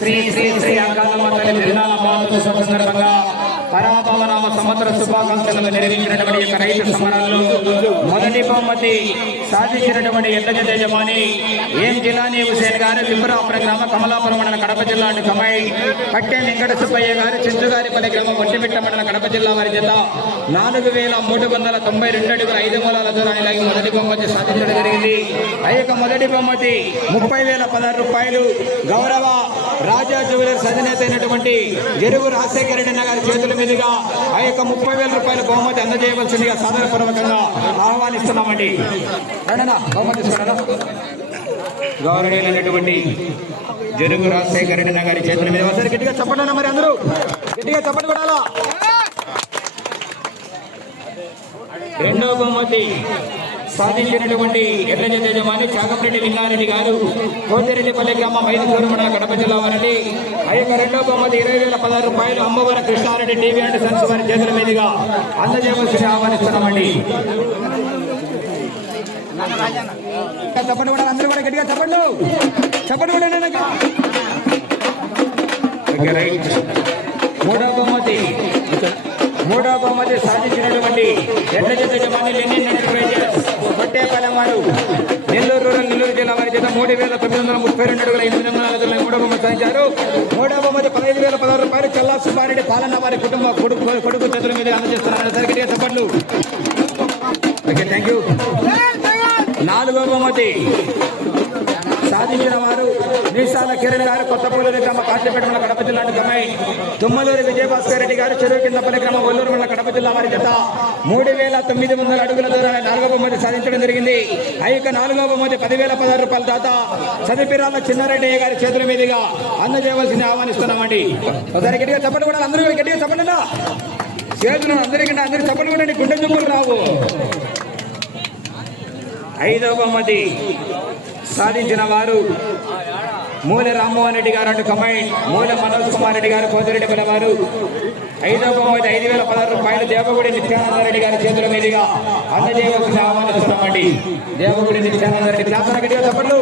శ్రీ శ్రీ శ్రీ అంకాలమ్మ తల్లి తిరునాళ్ళ మహోత్సవం సందర్భంగా పరాభవనామ సంవత్సర శుభాకాంక్షలను నిర్వహించినటువంటి యొక్క రైతు సమరాల్లో మొదటి బహుమతి సాధించినటువంటి ఎడ్ల యజమాని ఏం జిల్లాని హుసేన్ గారు లింబరాపురం గ్రామ కమలాపురం మండలం కడప జిల్లా కమై పట్టె వెంకట సుబ్బయ్య గారు చించుగారిపల్లి గ్రామం ఒంటిమిట్ట మండలం కడప జిల్లా వారి చేత 4392 అడుగుల 5 మూలాల దూరాన్ని లాగి మొదటి బహుమతి సాధించడం జరిగింది. ఆ యొక్క మొదటి బహుమతి 30,016 రూపాయలు గౌరవ రాజా జ్యువెలర్స్ అధినేత అయినటువంటి జరుగు రాజశేఖర రెడ్డి గారి చేతుల మీదుగా ఆ యొక్క 30,000 రూపాయల బహుమతి అందజేయవలసిందిగా సాదరపూర్వకంగా ఆహ్వానిస్తున్నామండి. బహుమతి గౌరవనీయులైనటువంటి జరుగు రాజశేఖర రెడ్డి గారి చేతుల మీద ఒకసారి గట్టిగా చెప్పండి. మరి అందరూ గట్టిగా చెప్పండి కూడా. రెండవ బహుమతి సాధించినటువంటి ఎడ్ల యజమాని చాగంరెడ్డి లింగారెడ్డి గారు కోతిరెడ్డిపల్లి గ్రామం మైదుకూరు మండలం కడప జిల్లా వారిని ఆ యొక్క రెండవ బహుమతి 20,016 రూపాయలు అమ్మవారి కృష్ణారెడ్డి టీవీ అండ్ సన్స్ వారి చేతుల మీదుగా అందజేయవలసి ఆహ్వానిస్తున్నామండి. చెప్పండి కూడా అందరూ కూడా గట్టిగా చెప్పండి చెప్పండి కూడా. మూడవ బహుమతి సాధించినటువంటి ఎడ్ల యజమాని లెనిన్ ఎంటర్ప్రైజెస్ పట్టేపాలెం వారు నెల్లూరు రూరల్ నెల్లూరు జిల్లా వారి చేత 3,932 అడుగుల 800 మూడవ బహుమతి సాధించారు. మూడవ బహుమతి 15,016 రూపాయలు చల్లా సుబ్బారెడ్డి పాలన్న వారి కుటుంబ కొడుకు చేతుల మీద అందజేస్తున్నారు. సరిగ్గా చెప్పండి. Okay, thank you. నాలుగవ బహుమతి సాధించిన వారు మీసాల కిరణ్ గారు కొత్తపూలూరు గ్రామ కాశీపేట మండలం కడప జిల్లా కమై తుమ్మలూరు విజయభాస్కర్ రెడ్డి గారు చెరువు కిందపల్లి గ్రామం ఒల్లూరు మండలం కడప జిల్లా వారి చేత 3,900 అడుగుల దూరాన్ని 4వ బహుమతి సాధించడం జరిగింది. ఆ యొక్క 4వ బహుమతి 10,016 రూపాయల దాత చదిపిరాల చిన్నారెడ్డి గారి చేతుల మీదుగా అందజేయవలసింది ఆహ్వానిస్తున్నామండి. ఒకసారి గట్టిగా చెప్పండి కూడా అందరూ గట్టిగా చెప్పండి. చేతులు అందరికంటే అందరూ చెప్పండి కూడా గుండె జబ్బులు రావు. 5వ బహుమతి సాధించిన వారు మూల రామ్మోహన్ రెడ్డి గారు అంటూ కమైండ్ మూల మనోజ్ కుమార్ రెడ్డి గారు కోతిరెడ్డిపల్లి వారు 5వ బహుమతి 5,016 రూపాయలు దేవగుడి నిత్యానంద రెడ్డి గారి చేతుల మీదుగా అందజేయవలసిన ఆహ్వానిస్తున్నామండి. దేవగుడి నిత్యానంద రెడ్డి గట్టిగా చెప్పండి.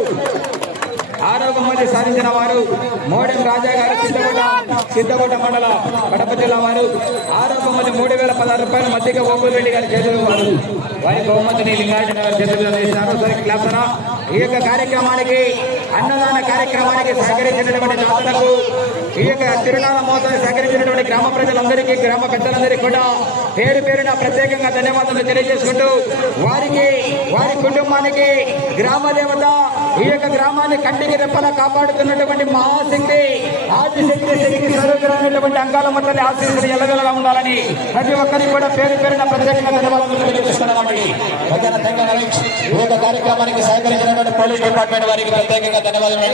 6వ బహుమతి సాధించిన వారు మోడెం రాజా గారు సిద్ధగొట్ట మండలం కడప జిల్లా వారు 6వ బహుమతి 3,016 రూపాయలు మధ్యగా ఓబుల్ రెడ్డి గారి చేతులు వారు వారి బహుమతిని లింగారెడ్డి గారి చేతులు అందిస్తారు. సరే క్లాసరా ఈ యొక్క కార్యక్రమానికి అన్నదాన కార్యక్రమానికి సహకరించినటువంటి దాతలకు ఈ యొక్క తిరునాళ్ళ మహోత్సవానికి సహకరించినటువంటి గ్రామ ప్రజలందరికీ గ్రామ పెద్దలందరికీ కూడా పేరు పేరున ప్రత్యేకంగా ధన్యవాదాలు తెలియజేసుకుంటూ వారికి వారి కుటుంబానికి గ్రామ దేవత ఈ యొక్క గ్రామాన్ని కంటికి రెప్పలా కాపాడుతున్నటువంటి మహాశక్తి ఆదిశక్తి శక్తి స్వరూపులైనటువంటి అంకాలమ్మ తల్లి ఆశీస్సులు ఎల్లవెల్లలా ఉండాలని ప్రతి ఒక్కరికి కూడా పేరు పేరున ప్రత్యేకంగా ధన్యవాదాలు తెలియజేస్తున్నామండి. ఈ యొక్క కార్యక్రమానికి సహకరించినటువంటి పోలీస్ డిపార్ట్మెంట్ వారికి ప్రత్యేకంగా ధన్యవాదాలు.